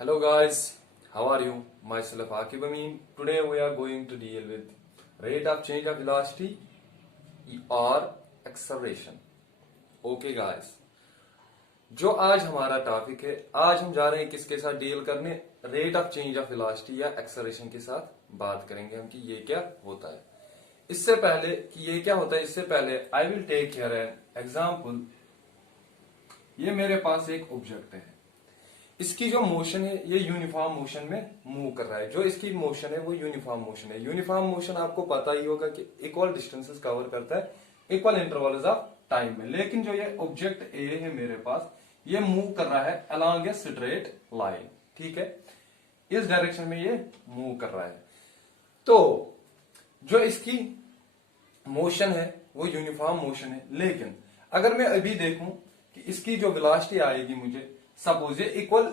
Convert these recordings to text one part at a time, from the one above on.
Hello guys, how are you? Myself Akib Amin. Today we are going to deal with rate of change of velocity or acceleration. Okay guys, जो आज हमारा topic है, आज हम जा रहे हैं किसके साथ डील करने, rate of change of velocity या एक्सेलरेशन के साथ बात करेंगे हम कि ये क्या होता है। इससे पहले कि ये क्या होता है, इससे पहले I will take here an example. ये मेरे पास एक ऑब्जेक्ट है, इसकी जो मोशन है ये यूनिफॉर्म मोशन में मूव कर रहा है। जो इसकी मोशन है वो यूनिफॉर्म मोशन है। यूनिफॉर्म मोशन आपको पता ही होगा कि इक्वल डिस्टेंसेस कवर करता है इक्वल इंटरवल्स ऑफ टाइम में। लेकिन जो ये ऑब्जेक्ट ए है मेरे पास, ये मूव कर रहा है अलोंग ए स्ट्रेट लाइन, ठीक है, इस डायरेक्शन में ये मूव कर रहा है। तो जो इसकी मोशन है वो यूनिफॉर्म मोशन है। लेकिन अगर मैं अभी देखूं कि इसकी जो वेलोसिटी आएगी, मुझे सपोज ये इक्वल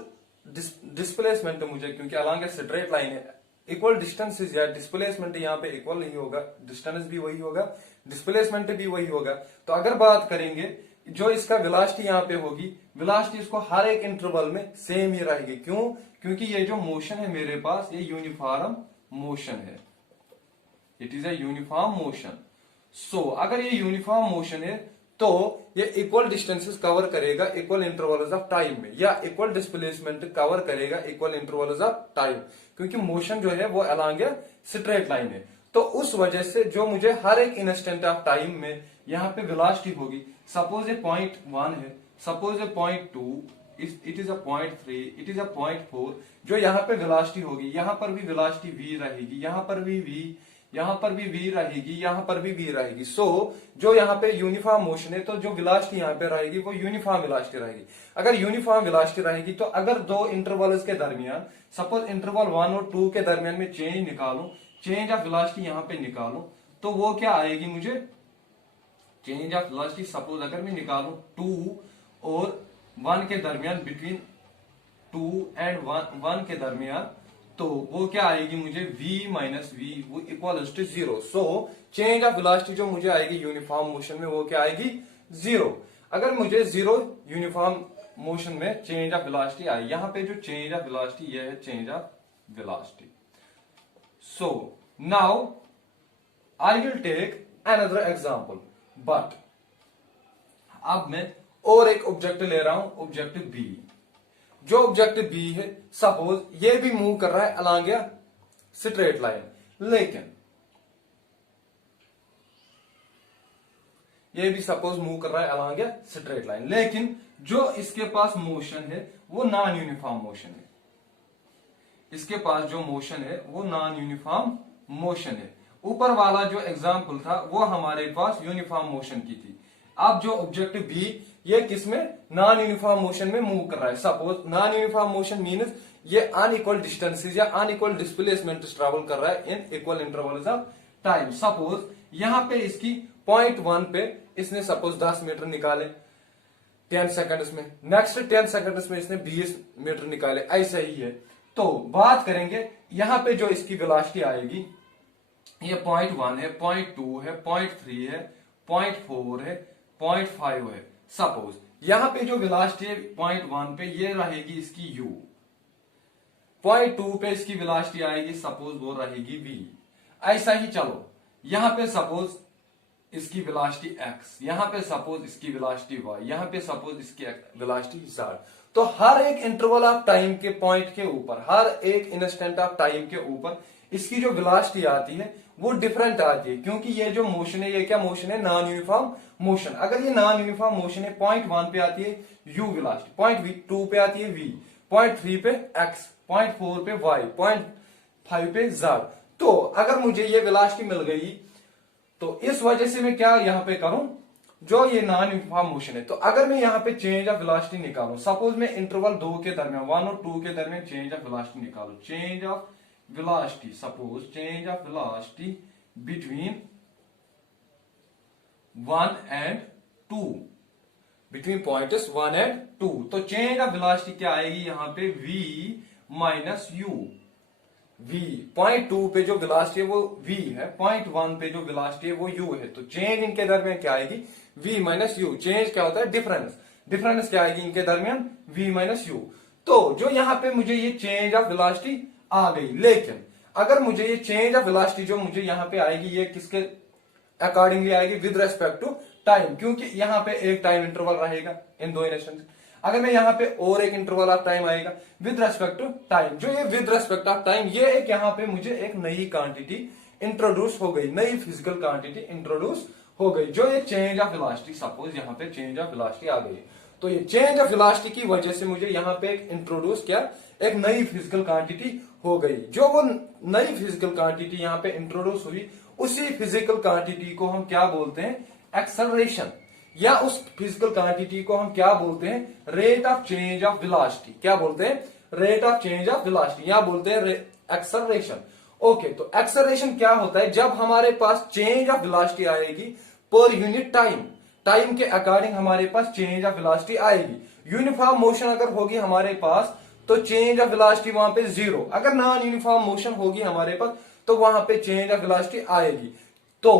डिस्प्लेसमेंट मुझे, क्योंकि अलोंग ए स्ट्रेट लाइन है, इक्वल डिस्टेंस या डिस्प्लेसमेंट यहाँ पे इक्वल ही होगा, डिस्टेंस भी वही होगा, डिस्प्लेसमेंट भी वही होगा। तो अगर बात करेंगे जो इसका वेलोसिटी यहाँ पे होगी, वेलोसिटी इसको हर एक इंटरवल में सेम ही रहेगी। क्यों? क्योंकि ये जो मोशन है मेरे पास ये यूनिफॉर्म मोशन है, it is a uniform motion. So अगर ये यूनिफॉर्म मोशन है तो ये इक्वल डिस्टेंसेस कवर करेगा इक्वल इंटरवल्स ऑफ टाइम में, या इक्वल डिस्प्लेसमेंट कवर करेगा इक्वल इंटरवल्स ऑफ टाइम, क्योंकि मोशन जो है वो अलोंग ए स्ट्रेट लाइन है। तो उस वजह से जो मुझे हर एक इंस्टेंट ऑफ टाइम में यहाँ पे वेलोसिटी होगी, सपोज ए पॉइंट 1 है, suppose A point 2, it is a point 3, it is a point 4, जो यहाँ पे वेलोसिटी होगी, यहाँ पर भी वेलोसिटी v रहेगी, यहाँ पर भी v, यहां पर भी v रहेगी, यहां पर भी v रहेगी। सो जो यहाँ पे यूनिफॉर्म मोशन है तो जो वेलोसिटी यहाँ पे रहेगी वो यूनिफॉर्म वेलोसिटी रहेगी। अगर यूनिफॉर्म वेलोसिटी रहेगी तो अगर दो इंटरवल्स के दरमियान, सपोज इंटरवल 1 और 2 के दरमियान में चेंज निकालूं, चेंज ऑफ वेलोसिटी यहाँ पे निकालूं, तो वो क्या आएगी, मुझे चेंज ऑफ वेलोसिटी सपोज अगर मैं निकालूं 2 और 1 के दरमियान, बिटवीन 2 एंड 1 के दरमियान, तो वो क्या आएगी, मुझे v माइनस वी वो equal to 0। So change of velocity जो मुझे आएगी यूनिफॉर्म मोशन में वो क्या आएगी, 0। अगर मुझे 0 यूनिफॉर्म मोशन में चेंज ऑफ वेलोसिटी आई, यहां पे जो चेंज ऑफ वेलोसिटी ये है change of velocity. So now I will take another example, but अब मैं और एक ऑब्जेक्ट ले रहा हूं, ऑब्जेक्ट बी। जो ऑब्जेक्ट बी है, सपोज ये भी मूव कर रहा है अलोंग ए स्ट्रेट लाइन, लेकिन ये भी सपोज मूव कर रहा है अलोंग ए स्ट्रेट लाइन, लेकिन जो इसके पास मोशन है वो नॉन यूनिफॉर्म मोशन है। इसके पास जो मोशन है वो नॉन यूनिफॉर्म मोशन है। ऊपर वाला जो एग्जांपल था वो हमारे पास यूनिफॉर्म मोशन की थी। अब जो ऑब्जेक्ट बी ये किसमें, नॉन यूनिफॉर्म मोशन में मूव कर रहा है। Suppose non uniform motion means ये अनइक्वल डिस्टेंसेस या अनइक्वल डिस्प्लेसमेंट ट्रेवल कर रहा है in equal intervals of time. Suppose यहां पे इसकी पॉइंट 1 पे इसने सपोज 10 मीटर निकाले 10 सेकंड्स में, नेक्स्ट 10 सेकंड्स में इसने 20 मीटर निकाले, ऐसा ही है। तो बात करेंगे यहां पे जो इसकी वेलोसिटी आएगी, ये पॉइंट 1 है, पॉइंट 2 है, पॉइंट 3 है, पॉइंट 4 है, पॉइंट 5 है। सपोज यहां पे जो वेलोसिटी है पॉइंट 1 पे ये रहेगी इसकी u, पॉइंट 2 पे इसकी वेलोसिटी आएगी सपोज वो रहेगी v, ऐसा ही चलो यहां पे सपोज इसकी वेलोसिटी x, यहां पे सपोज इसकी वेलोसिटी y, यहां पे सपोज इसकी वेलोसिटी z। तो हर एक इंटरवल ऑफ टाइम के पॉइंट के ऊपर, हर एक इंस्टेंट ऑफ टाइम के ऊपर इसकी जो वेलोसिटी आती है वो डिफरेंट आती है, क्योंकि ये जो मोशन है ये क्या मोशन है, नॉन यूनिफॉर्म मोशन। अगर ये नॉन यूनिफॉर्म मोशन है, पॉइंट 1 पे आती है u वेलोसिटी, पॉइंट 2 पे आती है v, पॉइंट 3 पे x, पॉइंट 4 पे y, पॉइंट 5 पे z। तो अगर मुझे ये वेलोसिटी मिल गई तो इस वजह से मैं क्या यहां पे करूं, जो ये नॉन यूनिफॉर्म मोशन है, तो अगर मैं यहां पे चेंज ऑफ वेलोसिटी निकालूं, सपोज मैं इंटरवल 2 के दरमियान 1 और 2 के दरमियान चेंज ऑफ वेलोसिटी निकालूं, change of velocity, suppose change of velocity between 1 and 2, between points 1 and 2, तो change of velocity क्या आएगी यहां पे, v minus u। v point 2 पे जो वेलोसिटी है वो v है, पॉइंट 1 पे जो वेलोसिटी है वो u है। तो चेंज इनके दरमियान क्या आएगी, v माइनस u। चेंज क्या होता है, डिफरेंस। डिफरेंस क्या आएगी इनके दरमियान, v माइनस u। तो जो यहाँ पे मुझे ये चेंज ऑफ वेलोसिटी आ गई, लेकिन अगर मुझे ये चेंज ऑफ वेलोसिटी जो मुझे यहाँ पे आएगी ये किसके अकॉर्डिंगली आएगी, विद रेस्पेक्ट टू टाइम, क्योंकि यहाँ पे एक टाइम इंटरवल रहेगा इन दो इंस्टेंट। अगर मैं यहाँ पे और एक इंटरवल ऑफ टाइम आएगा विद रेस्पेक्ट टू टाइम, जो ये विद रेस्पेक्ट ऑफ टाइम ये एक यहाँ पे मुझे एक नई क्वांटिटी इंट्रोड्यूस हो गई, नई फिजिकल क्वांटिटी इंट्रोड्यूस हो गई, जो ये चेंज ऑफ वेलोसिटी, सपोज यहाँ पे चेंज ऑफ वेलोसिटी आ गई, तो ये चेंज ऑफ वेलोसिटी की वजह से मुझे यहाँ पे एक इंट्रोड्यूस किया, एक नई फिजिकल क्वांटिटी हो गई। जो वो नई फिजिकल क्वांटिटी यहाँ पे इंट्रोड्यूस हुई, उसी फिजिकल क्वांटिटी को हम क्या बोलते हैं, एक्सेलरेशन, या उस फिजिकल क्वांटिटी को हम क्या बोलते हैं, rate of change of velocity. क्या बोलते हैं, rate of change of velocity, या बोलते हैं एक्सेलरेशन। ओके, तो एक्सेलरेशन क्या होता है, जब हमारे पास चेंज ऑफ वेलोसिटी आएगी पर यूनिट टाइम, टाइम के अकॉर्डिंग हमारे पास चेंज ऑफ वेलोसिटी आएगी। यूनिफॉर्म मोशन अगर होगी हमारे पास तो चेंज ऑफ वेलोसिटी वहां पे जीरो, अगर नॉन यूनिफॉर्म मोशन होगी हमारे पास तो वहां पे चेंज ऑफ वेलोसिटी आएगी। तो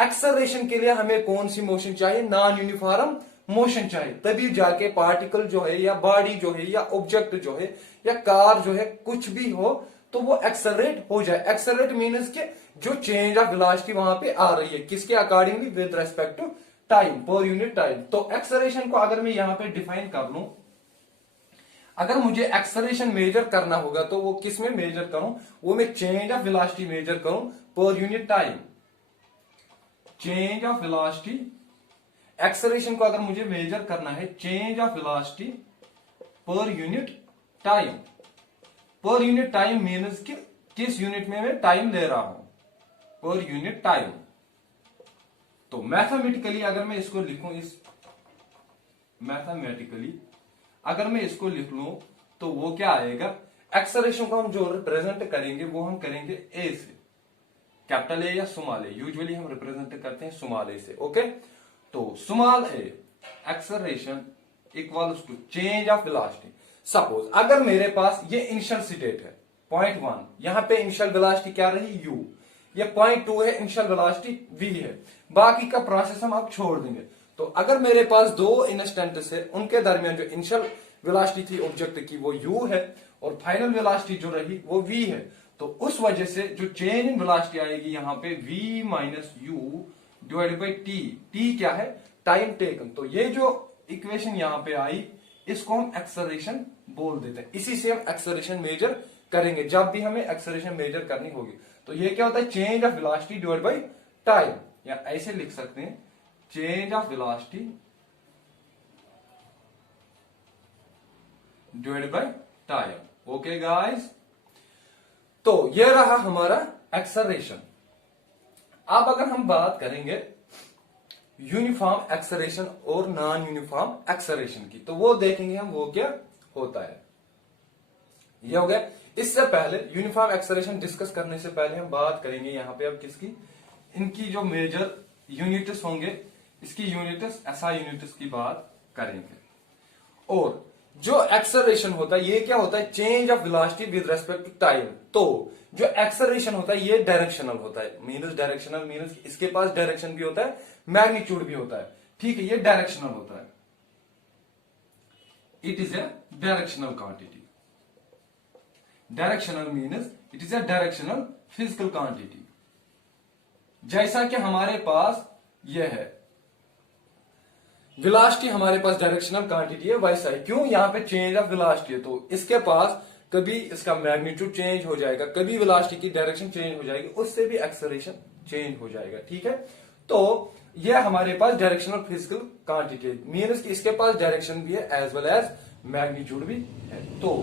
एक्सेलरेशन के लिए हमें कौन सी मोशन चाहिए, नॉन यूनिफॉर्म मोशन चाहिए, तभी जाके पार्टिकल जो है या बॉडी जो है या ऑब्जेक्ट जो है या कार जो है कुछ भी हो तो वो एक्सेलरेट हो जाए। एक्सेलरेट मीन्स के जो चेंज ऑफ वेलोसिटी वहां पे आ रही है किसके accordingly, with respect to time, पर यूनिट टाइम। तो एक्सेलरेशन को अगर मैं यहां पे डिफाइन कर लूं, अगर मुझे एक्सेलरेशन मेजर करना होगा तो वो किस में मेजर करूं, वो मैं चेंज ऑफ वेलोसिटी मेजर करूं पर unit time, change of velocity. Acceleration को अगर मुझे मेजर करना है चेंज ऑफ वेलोसिटी पर यूनिट टाइम, पर यूनिट टाइम मीन्स कि किस यूनिट में मैं टाइम ले रहा हूं, पर यूनिट टाइम। तो मैथमेटिकली अगर मैं इसको लिखूं, इस मैथमेटिकली अगर मैं इसको लिख लूं तो वो क्या आएगा, एक्सेलरेशन को हम जो रिप्रेजेंट करेंगे वो हम करेंगे ए से, कैपिटल ए या स्मॉल ए, यूजुअली हम रिप्रेजेंट करते हैं स्मॉल ए से। ओके, तो small a acceleration equals to change of velocity. Suppose अगर मेरे पास ये इनिशियल स्टेट है पॉइंट 1, यहां पे इनिशियल वेलोसिटी क्या रही u, ये पॉइंट 2 है, इनिशियल वेलोसिटी v है, बाकी का प्रोसेस हम अब छोड़ देंगे। तो अगर मेरे पास दो इंस्टेंट्स है, उनके दरमियान जो इनिशियल वेलोसिटी थी ऑब्जेक्ट की वो u है और फाइनल वेलोसिटी जो रही वो v है, तो उस वजह से जो चेंज इन वेलोसिटी आएगी यहाँ पे v minus you divided by T. T क्या है, टाइम टेकन। तो ये जो इक्वेशन यहाँ पे आई इसको हम एक्सेलरेशन बोल देते हैं, इसी से हम एक्सेलरेशन मेजर करेंगे जब भी हमें एक्सेलरेशन मेजर करनी होगी। तो ये क्या होता है, change of velocity divide by time, या ऐसे लिख सकते हैं change of velocity divide by time. Okay guys, तो ये रहा हमारा एक्सेलरेशन। अब अगर हम बात करेंगे यूनिफॉर्म एक्सेलरेशन और नॉन यूनिफॉर्म एक्सेलरेशन की, तो वो देखेंगे हम वो क्या होता है। ये हो गया। इससे पहले यूनिफॉर्म एक्सेलरेशन डिस्कस करने से पहले हम बात करेंगे यहाँ पे अब किसकी, इनकी जो मेजर यूनिट्स होंगे, इसकी यूनिट्स एसआई यूनिट्स की बात करेंगे। और जो एक्सेलरेशन होता है ये क्या होता है, change of velocity with respect to time. तो जो एक्सेलरेशन होता है ये डायरेक्शनल होता है, मीनस डायरेक्शनल मीनस इसके पास डायरेक्शन भी होता है, मैग्नीट्यूड भी होता है, ठीक है, ये डायरेक्शनल होता है, it is A directional quantity. Directional मीनस it is A directional physical quantity. जैसा कि हमारे पास यह है वेलोसिटी, हमारे पास डायरेक्शनल क्वांटिटी है, वैसा है। क्यों, यहाँ पे चेंज ऑफ वेलोसिटी है, तो इसके पास कभी इसका मैग्नीट्यूड चेंज हो जाएगा, कभी वेलोसिटी की डायरेक्शन चेंज हो जाएगी, उससे भी एक्सेलरेशन चेंज हो जाएगा, ठीक है। तो ये हमारे पास डायरेक्शनल फिजिकल क्वांटिटी मीनस कि इसके पास डायरेक्शन भी है एज वेल एज मैग्नीट्यूड भी है। तो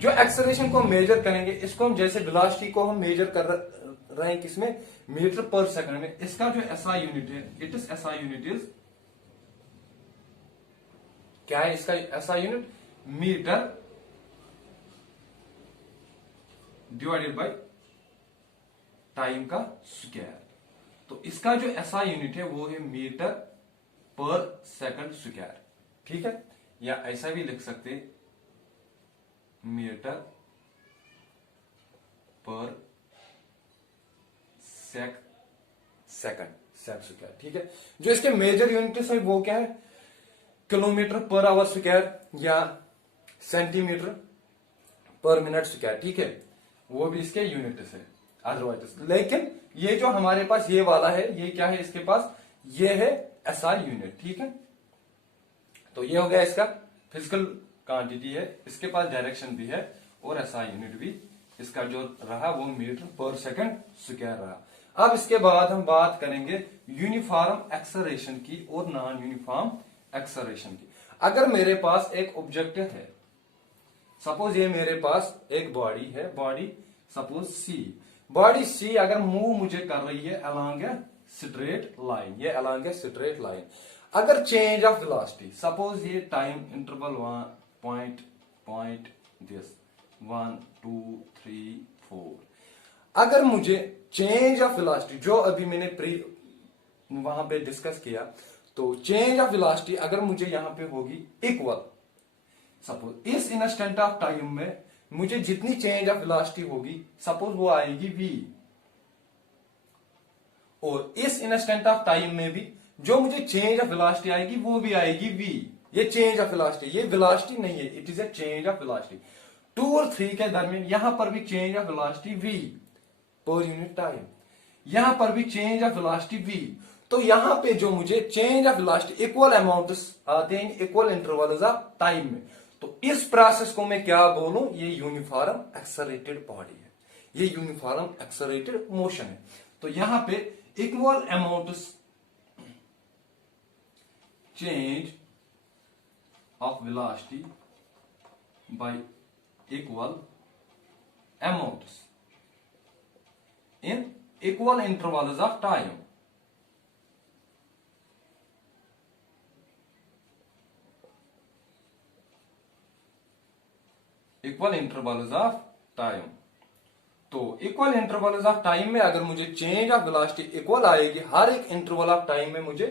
जो एक्सेलरेशन को हम मेजर करेंगे, इसको हम जैसे वेलोसिटी को हम मेजर कर रहे हैं किसमें, मीटर पर सेकंड में, इसका जो एसआई यूनिट है, it is SI unit is क्या है, इसका SI unit metre divided by time का स्क्वायर। तो इसका जो एसआई यूनिट है वो है मीटर पर सेकंड स्क्वायर, ठीक है, या ऐसा भी लिख सकते हैं मीटर पर सेकंड स्क्वायर, ठीक है। जो इसके मेजर यूनिट्स है वो क्या है, किलोमीटर पर आवर स्क्वायर या सेंटीमीटर पर मिनट स्क्वायर, ठीक है, वो भी इसके यूनिट से अदरवाइज। लेकिन ये जो हमारे पास ये वाला है, ये क्या है इसके पास, ये है एसआई यूनिट, ठीक है। तो ये हो गया इसका फिजिकल क्वांटिटी है, इसके पास डायरेक्शन भी है और एसआई यूनिट भी इसका जो रहा वो मीटर पर सेकंड स्क्वायर रहा। अब इसके बाद हम बात करेंगे यूनिफॉर्म एक्सेलरेशन की और नॉन यूनिफॉर्म एक्सेलरेशन की। अगर मेरे पास एक ऑब्जेक्ट है, सपोज ये मेरे पास एक बॉडी है, बॉडी सपोज सी, बॉडी सी अगर मूव मुझे कर रही है अलोंग ए स्ट्रेट लाइन, ये अलोंग ए स्ट्रेट लाइन, अगर चेंज ऑफ वेलोसिटी, सपोज ये टाइम इंटरवल पॉइंट दिस 1 2 3 4, अगर मुझे चेंज ऑफ वेलोसिटी, जो अभी मैंने वहां पे डिस्कस किया, तो चेंज ऑफ वेलोसिटी अगर मुझे यहां पे होगी इक्वल, सपोज इस इंस्टेंट ऑफ टाइम में मुझे जितनी चेंज ऑफ वेलोसिटी होगी सपोज वो आएगी v, और इस इंस्टेंट ऑफ टाइम में भी जो मुझे चेंज ऑफ वेलोसिटी आएगी वो भी आएगी v। ये चेंज ऑफ वेलोसिटी, ये वेलोसिटी नहीं है, it is A change of velocity. 2 और 3 के दरमियान यहां पर भी चेंज ऑफ वेलोसिटी v पर यूनिट टाइम, यहां पर भी चेंज ऑफ वेलोसिटी v। तो यहां पे जो मुझे change of velocity equal amounts आते हैं इक्वल इंटरवल्स ऑफ टाइम में, तो इस प्रोसेस को मैं क्या बोलूं, ये यूनिफॉर्म एक्सेलरेटेड बॉडी है, ये यूनिफॉर्म एक्सेलरेटेड मोशन है। तो यहां पे equal amounts change of velocity bye equal amounts in equal intervals of time, equal intervals of time. तो इक्वल इंटरवल्स ऑफ टाइम में अगर मुझे चेंज ऑफ वेलोसिटी इक्वल आएगी, हर एक इंटरवल ऑफ टाइम में मुझे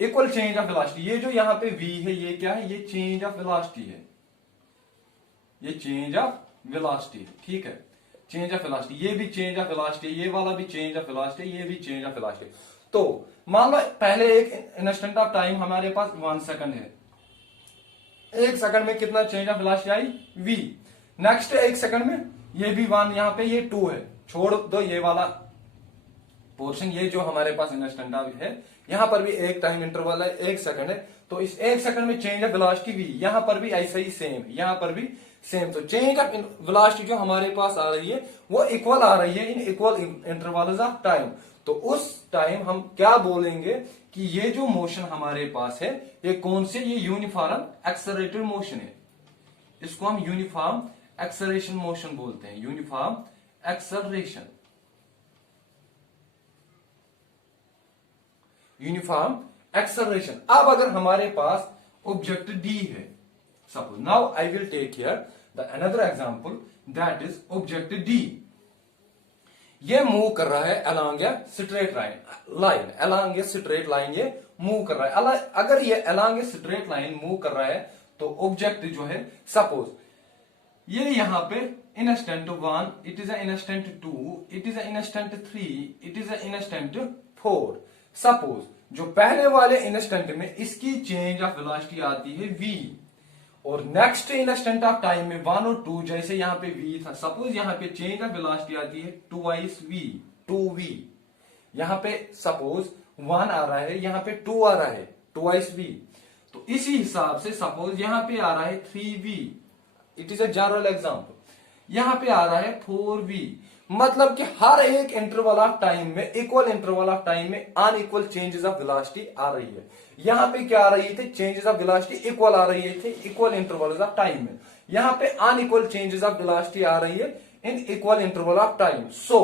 इक्वल चेंज ऑफ वेलोसिटी, ये जो यहां पे v है ये क्या है, ये चेंज ऑफ वेलोसिटी है, ये चेंज ऑफ वेलोसिटी है, ठीक है, चेंज ऑफ वेलोसिटी, ये भी चेंज ऑफ वेलोसिटी, ये वाला भी चेंज ऑफ वेलोसिटी, ये भी चेंज ऑफ वेलोसिटी। तो मान लो पहले एक इंस्टेंट ऑफ टाइम हमारे पास 1 सेकंड है, 1 सेकंड में कितना change of velocity I v, next 1 second में ये भी 1, यहां पे ये 2 है, छोड़ दो ये वाला पोर्शन, ये जो हमारे पास इंस्टेंट ऑफ है, यहां पर भी एक टाइम इंटरवल है 1 सेकंड है, तो इस 1 सेकंड में चेंज ऑफ वेलोसिटी v, यहां पर भी ऐसा ही सेम, यहां पर भी सेम। तो चेंज ऑफ वेलोसिटी जो हमारे पास आ रही है वो इक्वल आ रही है in equal intervals of time. तो उस टाइम हम क्या बोलेंगे कि ये जो मोशन हमारे पास है ये कौन से, ये यूनिफॉर्म एक्सेलरेटेड मोशन है, इसको हम यूनिफॉर्म एक्सेलरेशन मोशन बोलते हैं, यूनिफॉर्म एक्सेलरेशन, यूनिफॉर्म एक्सेलरेशन। अब अगर हमारे पास ऑब्जेक्ट डी है, suppose now I will take here the another example, that is object D, ये मूव कर रहा है along a straight line, along a straight line ये मूव कर रहा है। अगर ये along a straight line move कर रहा है तो ऑब्जेक्ट जो है सपोज ये यहां पे instant 1, it is a instant 2, it is a instant 3, it is a instant 4, suppose जो पहले वाले इंस्टेंट में इसकी चेंज ऑफ वेलोसिटी आती है v, और नेक्स्ट इंस्टेंट ऑफ टाइम में 1 और 2, जैसे यहां पे v था, सपोज यहां पे चेंज ऑफ वेलोसिटी आती है 2v, यहां पे सपोज 1 आ रहा है, यहां पे 2 आ रहा है 2v, तो इसी हिसाब से सपोज यहां पे आ रहा है 3v, it is a general example, यहां पे आ रहा है 4v, मतलब कि हर एक इंटरवल ऑफ टाइम में, इक्वल इंटरवल ऑफ टाइम में अनइक्वल चेंजेस ऑफ वेलोसिटी आ रही है। यहां पे क्या आ रही थी, चेंजेस ऑफ वेलोसिटी इक्वल आ रही थी इक्वल इंटरवल्स ऑफ टाइम में, यहां पे अनइक्वल चेंजेस ऑफ वेलोसिटी आ रही है in equal interval of time. So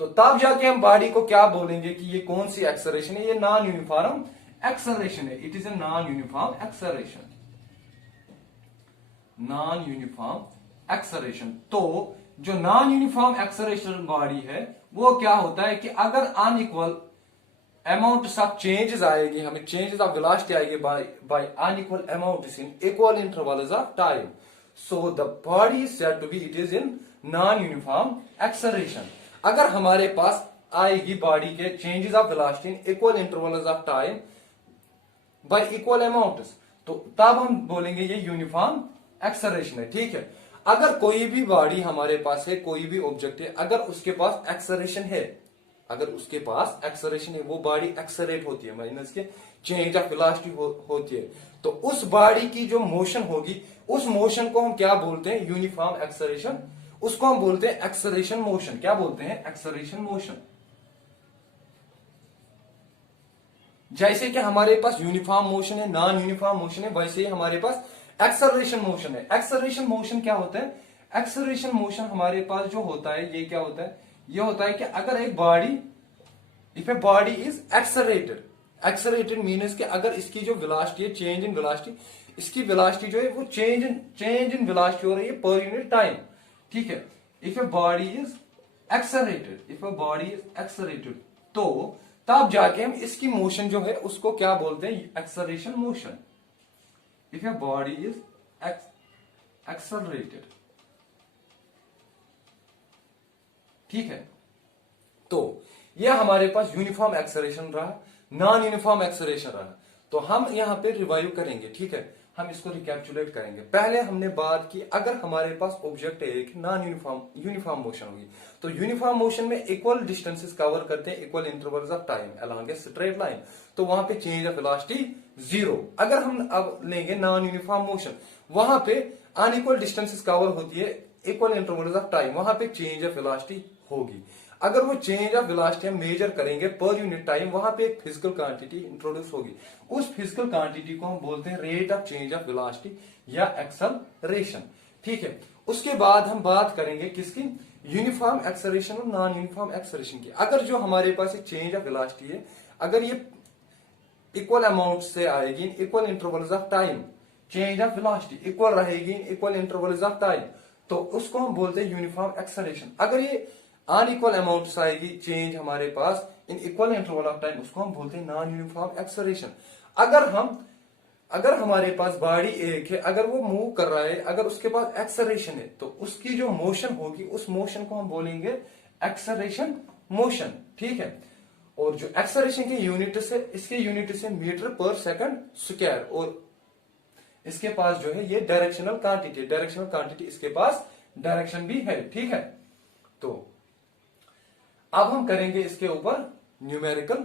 तो तब जाके हम बॉडी को क्या बोलेंगे कि ये कौन सी एक्सेलरेशन है, ये नॉन यूनिफॉर्म एक्सेलरेशन है, it is a non uniform acceleration, non uniform acceleration. तो जो नॉन यूनिफॉर्म एक्सेलरेशन बॉडी है वो क्या होता है कि अगर अनइक्वल अमाउंट ऑफ चेंजेस आएगी, हमें चेंजेस ऑफ वेलोसिटी आएगी by unequal amounts in equal intervals of time, so the body is said to be it is in non uniform acceleration. अगर हमारे पास आएगी बॉडी के changes of velocity in equal intervals of time by equal amounts, तो तब हम बोलेंगे ये यूनिफॉर्म एक्सेलरेशन है, ठीक है। अगर कोई भी बॉडी हमारे पास है, कोई भी ऑब्जेक्ट है, अगर उसके पास एक्सलरेशन है, अगर उसके पास एक्सलरेशन है, वो बॉडी एक्सलरेट होती है, माइनस के चेंज ऑफ वेलोसिटी होती है, तो उस बॉडी की जो मोशन होगी, उस मोशन को हम क्या बोलते हैं? Uniform acceleration. उसको हम बोलते हैं एक्सलरेशन मोशन। क्या बोलते हैं? Acceleration motion. जैसे कि हमारे पास यूनिफॉर्म मोशन है, नॉन यूनिफॉर्म मोशन है, वैसे ही हमारे पास एक्सलरेशन मोशन है। एक्सलरेशन मोशन क्या होता है? एक्सलरेशन मोशन हमारे पास जो होता है, ये क्या होता है? ये होता है कि अगर एक body, if a body is accelerated, accelerated means कि अगर इसकी जो वेलोसिटी है, चेंज इन वेलोसिटी, इसकी वेलोसिटी जो है वो चेंज इन वेलोसिटी हो रही है पर यूनिट टाइम, ठीक है। If a body is accelerated, if a body is accelerated, तो तब जाके हम इसकी मोशन जो है उसको क्या बोलते हैं? Acceleration motion. If a body is accelerated, ठीक है। तो यह हमारे पास यूनिफॉर्म एक्सलरेशन रहा, नॉन यूनिफॉर्म एक्सलरेशन रहा। तो हम यहां पे रिवाइव करेंगे, ठीक है, हम इसको रिकैप्चुलेट करेंगे। पहले हमने बात की, अगर हमारे पास ऑब्जेक्ट है एक, नॉन यूनिफॉर्म मोशन होगी, तो यूनिफॉर्म मोशन में इक्वल डिस्टेंसेस कवर करते हैं, equal intervals of time along a straight line, तो वहां पे चेंज ऑफ वेलोसिटी जीरो। अगर हम अब लेंगे नॉन यूनिफॉर्म मोशन, वहां पे अनइक्वल डिस्टेंसेस कवर होती है, इक्वल इंटरवल्स ऑफ टाइम, वहां पे चेंज ऑफ वेलोसिटी होगी। अगर वो चेंज ऑफ वेलोसिटी हम मेजर करेंगे पर यूनिट टाइम, वहां पे एक फिजिकल क्वांटिटी इंट्रोड्यूस होगी, उस फिजिकल क्वांटिटी को हम बोलते हैं rate of change of velocity या एक्सेलरेशन, ठीक है। उसके बाद हम बात करेंगे किसकी? यूनिफॉर्म एक्सेलरेशन और नॉन यूनिफॉर्म एक्सेलरेशन की। अगर जो हमारे पास एक चेंज ऑफ वेलोसिटी है, अगर ये इक्वल अमाउंट से आएगी, equal intervals of time, change of velocity equal रहेगी, इक्वल इंटरवल्स ऑफ टाइम, तो उसको हम बोलते हैं यूनिफॉर्म एक्सेलरेशन। अगर ये अनइक्वल अमाउंट से आएगी चेंज हमारे पास in equal interval of time, उसको हम बोलते हैं नॉन यूनिफॉर्म एक्सेलरेशन। अगर हमारे पास बॉडी एक है, अगर वो मूव कर रहा है, अगर उसके पास एक्सेलरेशन है, तो उसकी जो मोशन होगी, उस मोशन को हम बोलेंगे एक्सेलरेशन मोशन, ठीक है। और जो एक्सेलरेशन की यूनिट से, इसके यूनिट से मीटर पर सेकंड स्क्वायर, और इसके पास जो है ये डायरेक्शनल क्वांटिटी, डायरेक्शनल क्वांटिटी इसके पास डायरेक्शन भी है, ठीक है। तो अब हम करेंगे इसके ऊपर न्यूमेरिकल।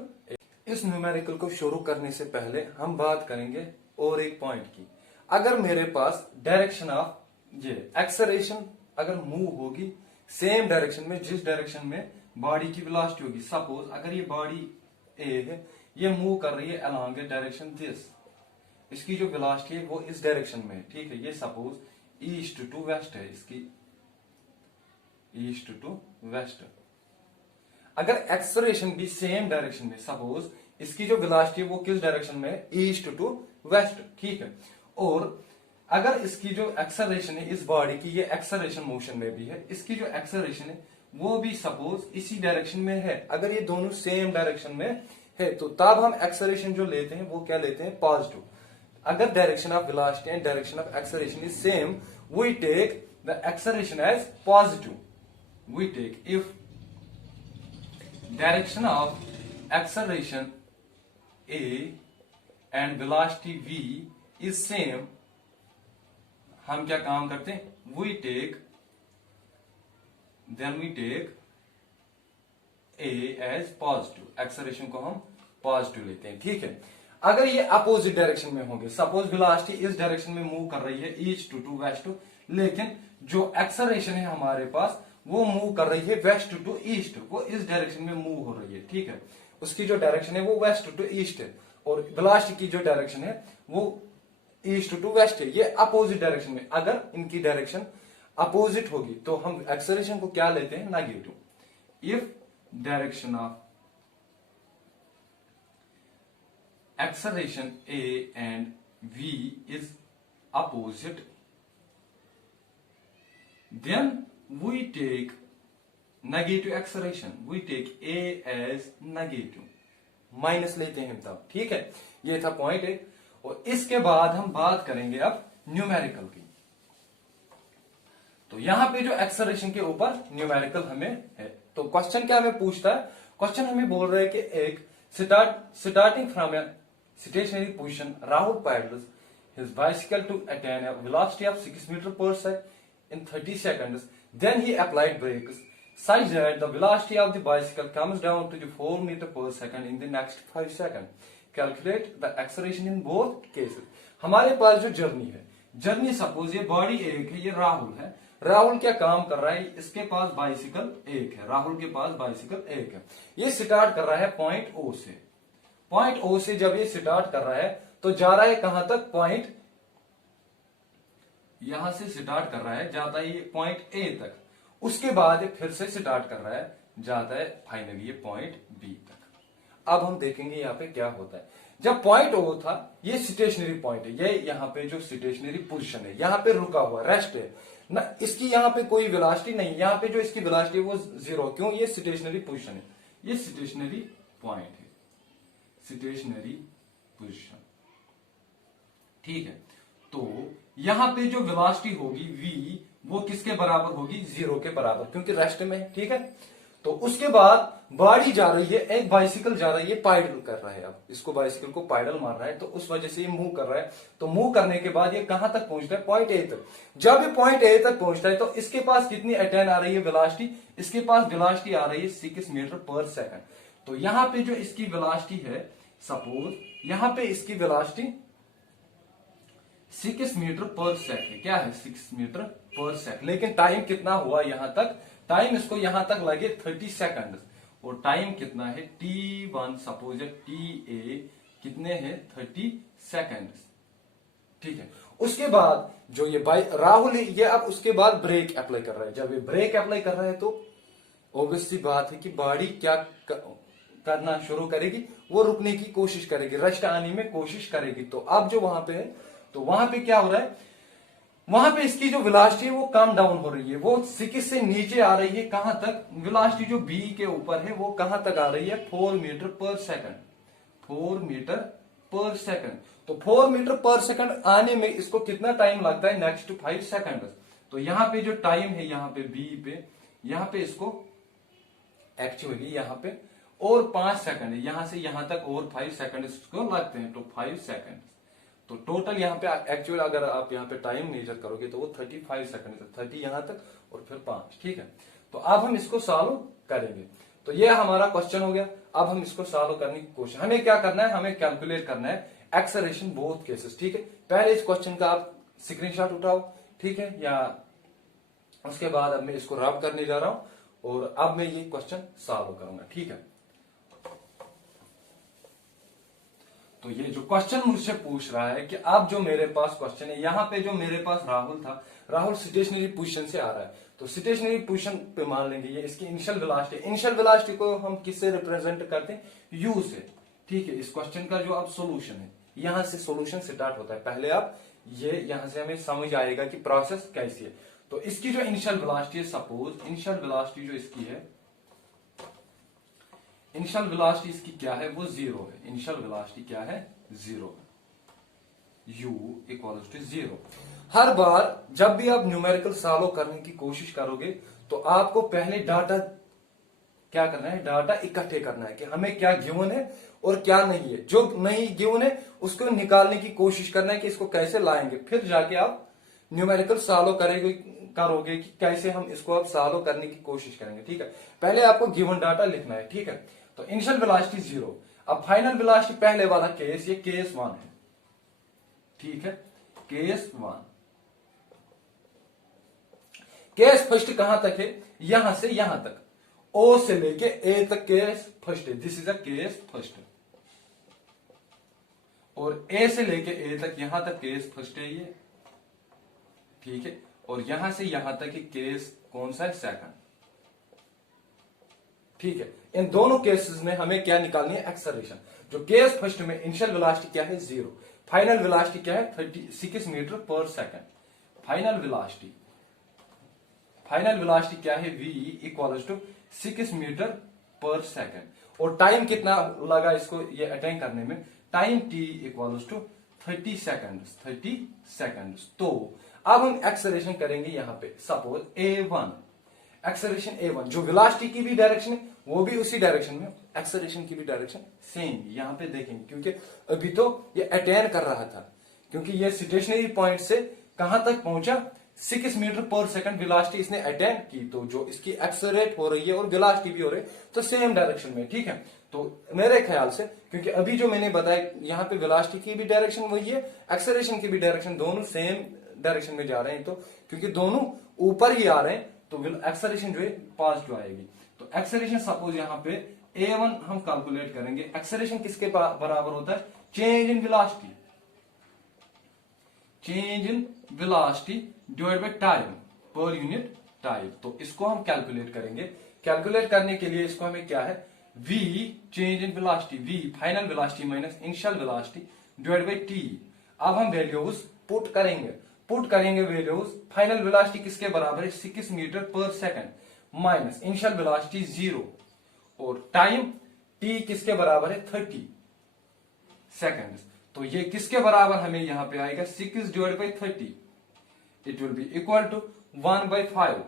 इस न्यूमेरिकल को शुरू करने से पहले हम बात करेंगे और एक पॉइंट की। अगर मेरे पास डायरेक्शन ऑफ ये एक्सेलरेशन अगर मूव होगी सेम डायरेक्शन में, जिस डायरेक्शन में बॉडी की वेलोसिटी होगी, सपोज अगर ये बॉडी ए है, ये मूव कर रही है अलोंग ए डायरेक्शन दिस, इसकी जो वेलोसिटी है वो इस डायरेक्शन में है, ठीक है। ये सपोज ईस्ट टू वेस्ट है, इसकी ईस्ट टू वेस्ट। अगर एक्सेलरेशन भी सेम डायरेक्शन में, सपोज इसकी जो वेलोसिटी है वो किस डायरेक्शन में है? ईस्ट टू वेस्ट, ठीक है। और अगर इसकी जो एक्सेलरेशन है इस बॉडी की, ये एक्सेलरेशन मोशन में भी है, इसकी जो एक्सेलरेशन है वो भी सपोज इसी डायरेक्शन में है, अगर ये दोनों सेम डायरेक्शन में है, तो तब हम एक्सेलरेशन जो लेते हैं वो क्या लेते हैं? पॉजिटिव। अगर direction of velocity and direction of acceleration is same, we take the acceleration as positive. We take if direction of acceleration a and velocity v is same, हम क्या काम करते हैं? we take a as positive, acceleration को हम positive लेते हैं, ठीक है। अगर ये अपोजिट डायरेक्शन में होंगे, सपोज वेलोसिटी इस डायरेक्शन में मूव कर रही है ईस्ट टू वेस्ट, लेकिन जो एक्सेलरेशन है हमारे पास वो मूव कर रही है वेस्ट टू ईस्ट, वो इस डायरेक्शन में मूव हो रही है, ठीक है। उसकी जो डायरेक्शन है वो वेस्ट टू ईस्ट है, और वेलोसिटी की जो डायरेक्शन है वो ईस्ट टू वेस्ट है, ये अपोजिट डायरेक्शन में। अगर इनकी डायरेक्शन अपोजिट होगी तो हम एक्सेलरेशन को क्या लेते हैं? Negative. If direction of acceleration a and v is opposite, then we take negative acceleration, we take a as negative, minus लेते हैं तब, ठीक है। ये था पॉइंट एक। और इसके बाद हम बात करेंगे अब न्यूमेरिकल की। तो यहां पे जो एक्सेलरेशन के ऊपर न्यूमेरिकल हमें है, तो क्वेश्चन क्या हमें पूछता है? क्वेश्चन हमें बोल रहा है कि एक starting from A stationary position, Rahul pedals his bicycle to attain a velocity of 6 meters per second in 30 seconds. Then he applied brakes such that the velocity of the bicycle comes down to the 4 meter per second in the next 5 seconds. Calculate the acceleration in both cases. हमारे पास जो journey है, journey suppose ये body एक है, ये राहुल है, राहुल क्या काम कर रहा है, इसके पास बाइसिकल एक है, राहुल के पास बाइसिकल एक है, ये स्टार्ट कर रहा है पॉइंट ओ से, पॉइंट ओ से जब ये स्टार्ट कर रहा है तो जा रहा है कहां तक, पॉइंट यहां से स्टार्ट कर रहा है, जाता है ये पॉइंट ए तक, उसके बाद ये फिर से स्टार्ट कर रहा है, जाता है फाइनली ये पॉइंट बी तक। अब हम देखेंगे यहाँ पे क्या होता है। जब पॉइंट ओ था, ये स्टेशनरी पॉइंट है, ये यहाँ पे जो स्टेशनरी पोजीशन है, यहाँ पे रुका हुआ रेस्ट है ना, इसकी यहाँ पे कोई वेलोसिटी नहीं, यहाँ पे जो इसकी वेलोसिटी है वो जीरो, क्यों, ये स्टेशनरी पोजीशन है, ये स्टेशनरी पॉइंट है, स्टेशनरी पोजीशन, ठीक है। तो यहां पे जो वेलोसिटी होगी v, वो किसके बराबर होगी, जीरो के बराबर, क्योंकि रेस्ट में है, ठीक है। तो उसके बाद बॉडी जा रही है, एक बाइसिकल जा रही है, पाइडल कर रहा है, अब इसको बाइसिकल को पाइडल मार रहा है, तो उस वजह से ये मूव कर रहा है। तो मूव करने के बाद ये कहां तक पहुंचता है, पॉइंट ए तक। जब ये पॉइंट ए तक पहुंचता है तो इसके पास कितनी अटेन आ रही है वेलोसिटी, इसके पास वेलोसिटी आ रही है 6 मीटर पर सेकंड। तो यहां पे जो इसकी वेलोसिटी है, सपोज यहां पे इसकी वेलोसिटी 6 मीटर पर सेकंड, क्या है 6 मीटर पर सेकंड, लेकिन टाइम कितना हुआ यहां तक, टाइम इसको यहां तक लगे 30 सेकंड, और टाइम कितना है t1, सपोज ta कितने हैं 30 सेकंड, ठीक है। उसके बाद जो ये राहुल ये अब उसके बाद ब्रेक अप्लाई कर रहा है, जब ये ब्रेक अप्लाई कर रहा है तो ऑब्वियस सी बात है कि बॉडी क्या करना शुरू करेगी, वो रुकने की कोशिश करेगी, रेस्ट आने में कोशिश करेगी। तो अब जो वहां पे है, तो वहां पे क्या हो रहा है, वहां पे इसकी जो वेलोसिटी है वो कम डाउन हो रही है, वो 6 से नीचे आ रही है, कहां तक, वेलोसिटी जो b के ऊपर है वो कहां तक आ रही है, 4 metre per second, 4 metre per second. तो 4 मीटर पर सेकंड आने में इसको कितना टाइम लगता है, नेक्स्ट 5 सेकंड। तो यहाँ पे जो टाइम है, यहाँ पे b पे, यहाँ पे इसको एक्चुअली यहाँ पे और 5 सेकंड है, यहां से यहां तक और 5 सेकंड इसको लगते हैं, तो 5 सेकंड। तो टोटल यहाँ पे एक्चुअल अगर आप यहाँ पे टाइम मेजर करोगे तो वो 35 सेकंड है, 30 यहां तक और फिर 5, ठीक है। तो अब हम इसको सॉल्व करेंगे। तो ये हमारा क्वेश्चन हो गया। अब हम इसको सॉल्व करने की कोशिश, हमें क्या करना है, हमें कैलकुलेट करना है एक्सेलरेशन बोथ केसेस, ठीक है। पहले इस क्वेश्चन का आप स्क्रीनशॉट उठाओ, ठीक है, या उसके बाद अब मैं इसको रब करने जा रहा हूं और अब मैं ये क्वेश्चन सॉल्व करूंगा, ठीक है। तो ये जो क्वेश्चन मुझसे पूछ रहा है कि अब जो मेरे पास क्वेश्चन है, यहाँ पे जो मेरे पास राहुल था, राहुल स्टेशनरी पोजीशन से आ रहा है, तो स्टेशनरी पोजीशन पे मान लेंगे ये इसकी इनिशियल वेलोसिटी, इनिशियल वेलोसिटी को हम किससे रिप्रेजेंट करते हैं, u से, ठीक है। इस क्वेश्चन का जो अब सोल्यूशन है, यहां से सोल्यूशन स्टार्ट होता है, पहले आप ये यहां से हमें समझ आएगा कि प्रोसेस कैसी है। तो इसकी जो इनिशियल वेलोसिटी है, सपोज इनिशियल वेलोसिटी जो इसकी है, इनिशियल वेलोसिटी इसकी क्या है, वो 0 है, इनिशियल वेलोसिटी क्या है, 0 है, u इक्वल्स टू 0। हर बार जब भी आप न्यूमेरिकल सॉल्व करने की कोशिश करोगे तो आपको पहले डाटा क्या करना है, डाटा इकट्ठे करना है कि हमें क्या गिवन है और क्या नहीं है। जो नहीं गिवन है उसको निकालने की कोशिश करना है कि इसको कैसे लाएंगे, फिर जाके आप न्यूमेरिकल सॉल्व करोगे कि कैसे हम इसको अब सॉल्व करने की कोशिश करेंगे, ठीक है। पहले आपको गिवन डाटा लिखना है, ठीक है। तो इनिशियल वेलोसिटी 0, अब फाइनल वेलोसिटी पहले वाला केस, ये केस 1 है, ठीक है, केस 1। केस फर्स्ट कहां तक है, यहां से यहां तक, ओ से लेके ए तक केस फर्स्ट है, this is a case first, और ए से लेके ए तक यहां तक केस फर्स्ट है ये, ठीक है। और यहां से यहां तक केस कौन सा है, सेकंड, ठीक है। इन दोनों केसेस में हमें क्या निकालनी है, एक्सेलरेशन। जो केस फर्स्ट में इनिशियल वेलोसिटी क्या है, 0, फाइनल वेलोसिटी क्या है, 36 metre per second. Final velocity क्या है, v equals to 6 metre per second. और टाइम कितना लगा इसको ये अटेन करने में, time t equals to 30 second. तो अब हम एक्सेलरेशन करेंगे यहां पे, सपोज a1, एक्सेलरेशन a1, जो वेलोसिटी की भी डायरेक्शन है वो भी उसी डायरेक्शन में, एक्सेलरेशन की भी डायरेक्शन सेम यहां पे देखेंगे, क्योंकि अभी तो ये अटेन कर रहा था, क्योंकि ये स्टेशनरी पॉइंट से कहां तक पहुंचा, 6 मीटर पर सेकंड वेलोसिटी इसने अटेन की, तो जो इसकी एक्सेलरेट हो रही है और वेलोसिटी भी हो रही है तो सेम डायरेक्शन में, ठीक है। तो मेरे ख्याल से, क्योंकि अभी जो मैंने बताया यहाँ पे वेलोसिटी की भी डायरेक्शन वही है, एक्सेलरेशन की भी डायरेक्शन, दोनों सेम डायरेक्शन में जा रहे हैं, तो क्योंकि दोनों ऊपर ही आ रहे हैं तो एक्सेलरेशन जो है पॉजिटिव आएगी। तो एक्सेलरेशन सपोज यहाँ पे a1 हम कैलकुलेट करेंगे, एक्सेलरेशन किसके बराबर होता है, change in velocity, change in velocity divide by time पर यूनिट टाइम। तो इसको हम कैलकुलेट करेंगे। कैलकुलेट करने के लिए इसको हमें क्या है, v change in velocity, v final velocity minus initial velocity divide bye t। अब हम वैल्यूज पुट करेंगे वैल्यूज। फाइनल वेलोसिटी किसके बराबर है, 6 metre per second minus initial velocity 0 और टाइम t किसके बराबर है, 30 सेकंड। तो ये किसके बराबर हमें यहां पे आएगा, 6 divide by 30, it will be equal to 1/5।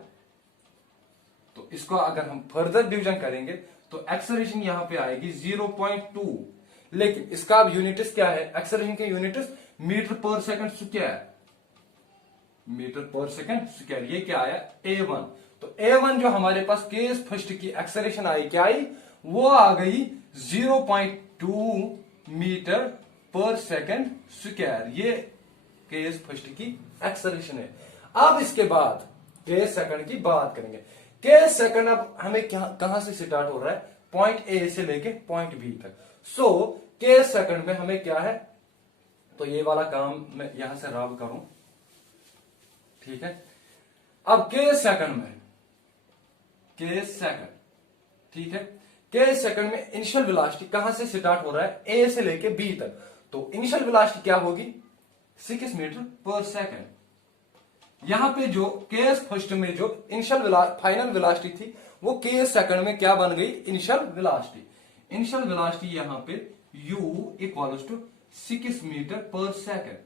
तो इसको अगर हम फर्दर डिवीजन करेंगे तो एक्सेलरेशन यहां पे आएगी 0.2, लेकिन इसका अब यूनिट्स क्या है, एक्सेलरेशन के units metre per second square, metre per second square. ये क्या आया, a1। तो a1 जो हमारे पास केस फर्स्ट की एक्सेलरेशन आई, क्या आई, वो आ गई 0.2 मीटर पर सेकंड स्क्वायर। ये केस फर्स्ट की एक्सेलरेशन है। अब इसके बाद केस सेकंड की बात करेंगे। केस सेकंड अब हमें कहां से स्टार्ट हो रहा है, पॉइंट ए से लेके पॉइंट बी तक। सो केस सेकंड में हमें क्या है, तो ये वाला काम मैं यहां से रब करूं, ठीक है। अब केस सेकंड में, केस सेकंड, ठीक है, केस सेकंड में इनिशियल वेलोसिटी कहां से स्टार्ट हो रहा है, ए से लेके बी तक। तो इनिशियल वेलोसिटी क्या होगी, 6 मीटर पर सेकंड। यहां पे जो केस फर्स्ट में जो इनिशियल फाइनल वेलोसिटी थी वो केस सेकंड में क्या बन गई, इनिशियल वेलोसिटी। इनिशियल वेलोसिटी यहां पे u equals to 6 metre per second,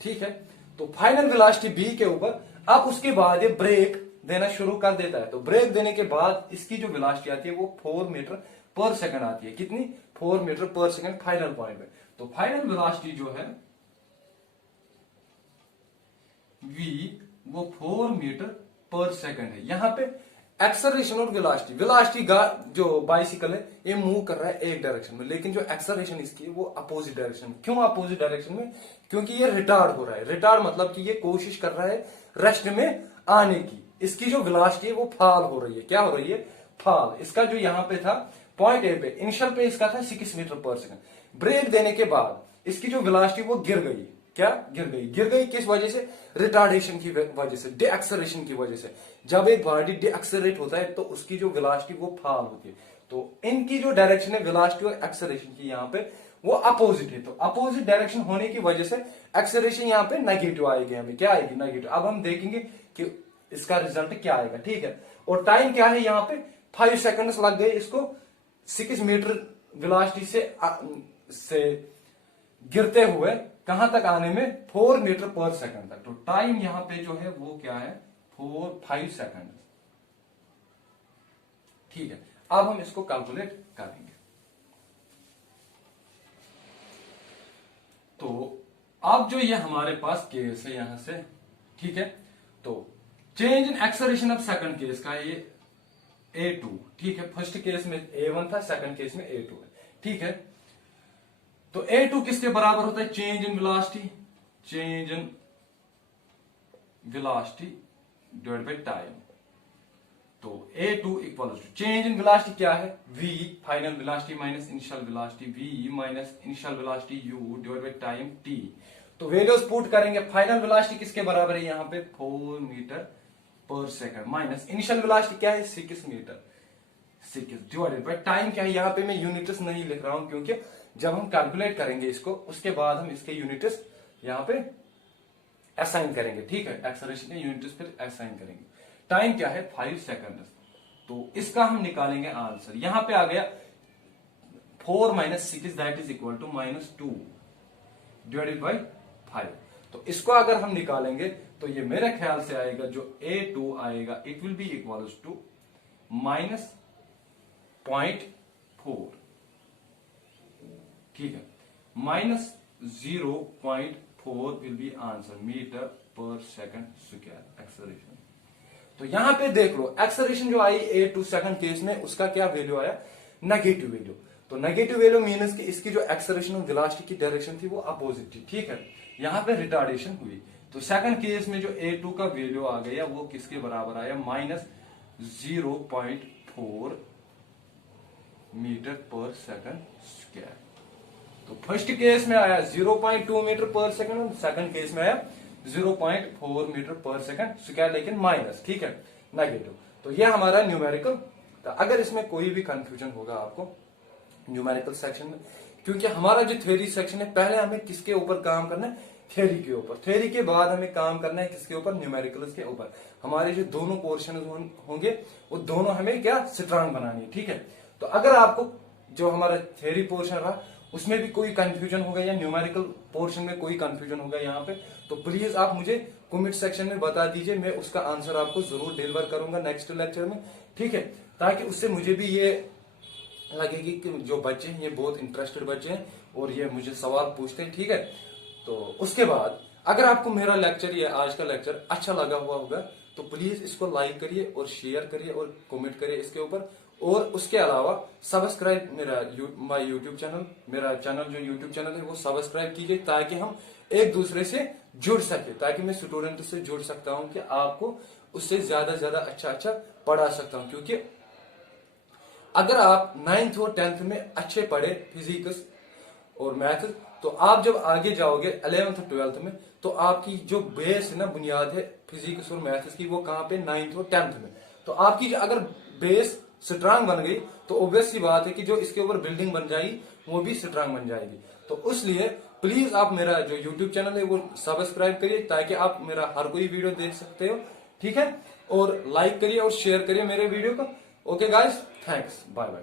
ठीक है। तो फाइनल वेलोसिटी b के ऊपर, अब उसके बाद ये ब्रेक देना शुरू कर देता है। तो ब्रेक देने के बाद इसकी जो वेलोसिटी आती है वो 4 मीटर पर सेकंड आती है। कितनी, 4 metre per second final point में। तो फाइनल वेलोसिटी जो है v वो 4 मीटर पर सेकंड है। यहां पे एक्सेलरेशन और वेलोसिटी जो बाइसिकल है ये मूव कर रहा है एक डायरेक्शन में, लेकिन जो एक्सेलरेशन इसकी है वो अपोजिट डायरेक्शन में। क्यों अपोजिट डायरेक्शन में, क्योंकि ये रिटार्ड हो रहा है। रिटार्ड मतलब कि ये कोशिश कर रहा है रेस्ट में आने की। इसकी जो वेलोसिटी है वो फॉल हो रही है। क्या हो रही है, फॉल। इसका जो यहां पे था पॉइंट ए पे, इनिशियल पे इसका था 6 मीटर पर सेकंड। ब्रेक देने के बाद इसकी जो वेलोसिटी वो गिर गई। क्या गिर गई किस वजह से, रिटार्डेशन की वजह से, डीएक्सेलरेशन की वजह से। जब एक बॉडी डीएक्सेलरेट होता है तो उसकी जो वेलोसिटी वो फॉल होती है। तो इनकी जो डायरेक्शन है वेलोसिटी और एक्सेलरेशन की यहाँ पे वो अपोजिट है। तो अपोजिट डायरेक्शन होने की वजह से एक्सेलरेशन यहाँ पे नेगेटिव आएगी, हमें क्या आएगी, नेगेटिव। अब हम देखेंगे कि इसका रिजल्ट क्या आएगा, ठीक है। और टाइम क्या है, यहाँ पे 5 सेकंड्स लग गए इसको 6 मीटर वेलोसिटी से गिरते हुए कहां तक आने में, 4 मीटर पर सेकंड तक। तो टाइम यहां पे जो है वो क्या है, 5 सेकंड, ठीक है। अब हम इसको कैलकुलेट करेंगे। तो अब जो ये हमारे पास केस है यहां से, ठीक है। तो change in acceleration of second case का ये a2, ठीक है। फर्स्ट केस में a1 था, सेकंड केस में a2 है, ठीक है। तो a2 किसके बराबर होता है, change in velocity, change in velocity divide by time. तो a2 equal to change in velocity क्या है, v final velocity minus initial velocity, v minus initial velocity u divide by time t। तो values put करेंगे। Final velocity किसके बराबर है, यहां पे 4 metre per second minus initial velocity क्या है, 6 मीटर, 6 डिवाइडेड बाय टाइम क्या है। यहां पे मैं यूनिट्स नहीं लिख रहा हूं क्योंकि जब हम कैलकुलेट करेंगे इसको उसके बाद हम इसके यूनिट्स यहां पे असाइन करेंगे, ठीक है। एक्सेलरेशन के यूनिट्स फिर असाइन करेंगे। टाइम क्या है, 5 सेकंड। तो इसका हम निकालेंगे आंसर। यहां पे आ गया 4 minus 6 that is equal to -2 divided by 5। तो इसको अगर हम निकालेंगे तो ये मेरे ख्याल से आएगा जो a2 आएगा, it will be equal to -0.4, ठीक है। -0.4 will be answer meter per second square acceleration. तो यहां पे देख लो एक्सेलरेशन जो आई a2 सेकंड केस में उसका क्या वैल्यू आया, नेगेटिव वैल्यू। तो नेगेटिव वैल्यू मीन्स कि इसकी जो एक्सेलरेशन और वेलोसिटी की डायरेक्शन थी वो अपोजिट थी, ठीक है। यहां पे रिटार्डेशन हुई। तो सेकंड केस में जो a2 का वैल्यू आ गया वो किसके बराबर आया, -0.4 मीटर पर सेकंड स्क्वायर। तो फर्स्ट केस में आया 0.2 मीटर पर सेकंड और सेकंड केस में आया 0.4 मीटर पर सेकंड स्क्वायर, लेकिन माइनस, ठीक है, नेगेटिव। तो ये हमारा न्यूमेरिकल। तो अगर इसमें कोई भी कंफ्यूजन होगा आपको न्यूमेरिकल सेक्शन में, क्योंकि हमारा जो थ्योरी सेक्शन है पहले हमें किसके ऊपर काम करना है, थ्योरी के ऊपर। थ्योरी के बाद हमें काम करना है किसके ऊपर, न्यूमेरिकल्स के ऊपर। हमारे जो दोनों पोर्शन होंगे वो दोनों हमें क्या स्ट्रांग बनानी है, ठीक है। तो अगर आपको जो हमारा थ्योरी पोर्शन रहा उसमें भी कोई कंफ्यूजन होगा या न्यूमेरिकल पोर्शन में कोई कंफ्यूजन होगा यहाँ पे, तो प्लीज आप मुझे कमेंट सेक्शन में बता दीजिए, मैं उसका आंसर आपको जरूर डिलीवर करूंगा नेक्स्ट लेक्चर में, ठीक है। ताकि उससे मुझे भी ये लगेगी कि जो बच्चे हैं ये बहुत इंटरेस्टेड बच्चे हैं और ये मुझे सवाल पूछते हैं, ठीक है। तो उसके बाद अगर आपको मेरा लेक्चर या आज का लेक्चर अच्छा लगा हुआ होगा तो प्लीज इसको लाइक करिए और शेयर करिए और कमेंट करिए इसके ऊपर। और उसके अलावा सब्सक्राइब माय यूट्यूब चैनल, मेरा चैनल जो यूट्यूब चैनल है वो सब्सक्राइब कीजिए ताकि हम एक दूसरे से जुड़ सके, ताकि मैं स्टूडेंट से जुड़ सकता हूं कि आपको उससे ज्यादा अच्छा पढ़ा सकता हूं। क्योंकि अगर आप 9th और 10th में अच्छे पढ़े फिजिक्स और मैथ, तो आप जब आगे जाओगे 11th और 12th में, तो आपकी जो बेस है ना, बुनियाद है फिजिक्स और मैथ्स की, वो कहां पे, 9th और 10th में। तो आपकी अगर बेस स्ट्रांग बन गई तो ऑब्वियस सी बात है कि जो इसके ऊपर बिल्डिंग बन जाएगी वो भी स्ट्रांग बन जाएगी। तो इसलिए प्लीज आप मेरा जो यूट्यूब चैनल है वो सब्सक्राइब करिए ताकि आप मेरा हर कोई वीडियो देख सकते हो, ठीक है। और लाइक करिए और शेयर करिए मेरे वीडियो को। Okay guys, thanks, bye bye.